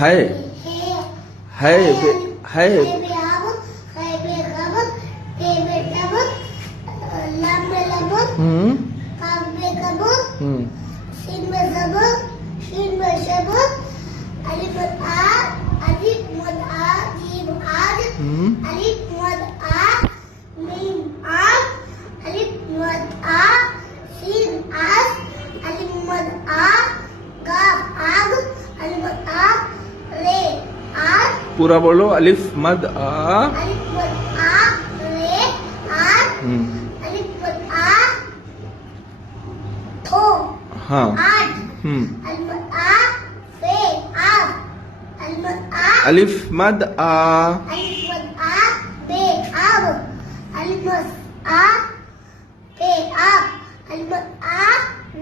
है है है पूरा बोलो अलिफ मद आ हाँ अलिफ मद आ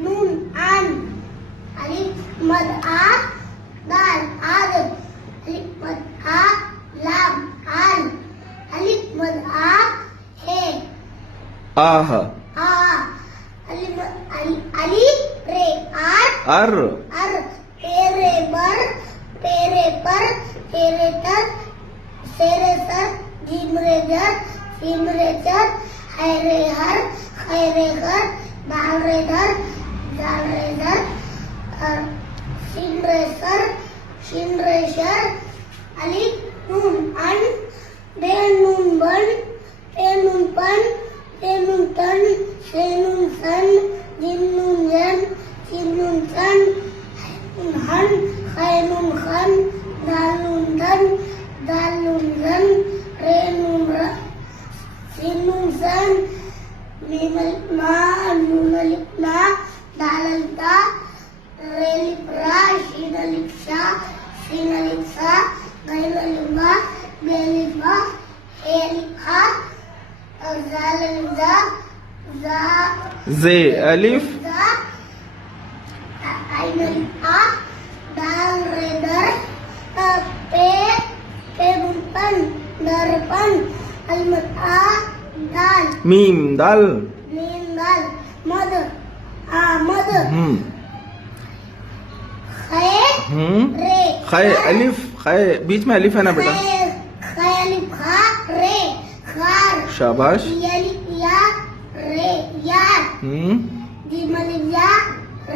नून आन अलिफ मद आ दाल आद अलिफ मद आ लाम आन अलिफ मद आ है आह अलिफ रे अर तेरे पर तेरे तर सेरे सर जीम रे जर सीम रे चर है रे हर खैरे घर दाल रे धर सिन रे सर शिन रे शर अलिफ नून अन बे नून बन पे नून पन पे नून तन से नून सन जिन नून जन चिन नून सन हन खै नून खन दाल नून धन दाल नून धन रे नून र सिन नून सन मीम अलिफ मा नून अलिफ ना दाल अलिफ दा रे अलिफ रा शीन अलिफ शा सीन अलिफ सा गैन अलिफ बा बे अलिफ बा हे अलिफ हा और जाल अलिफ जा जा जे अलिफ जा आइन अलिफ आ दाल रे दर पे मुंपन दरपन अलमत आ दाल मीम दाल नीम दाल मद मद खे रे खै अलिफ खै बीच में अलिफ है ना बेटा खे अलिफ खा रे खार शाबाश अलिफ या रे यार जीम अलिफ या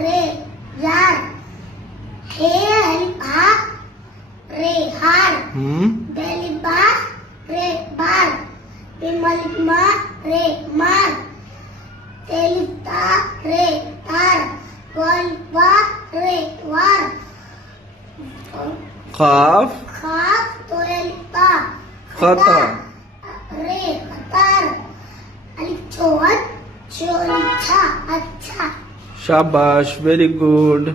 रे यार हे अलिफ हा रे हार अलिफ बा रे बार मीम अलिफ मा रे मार अलिफ ता रे तार वाल वा रे वार काफ खाफ तो अलिफ ता खता रे खतार अलिफ चो अलिफ छा अच्छा शाबाश वेरी गुड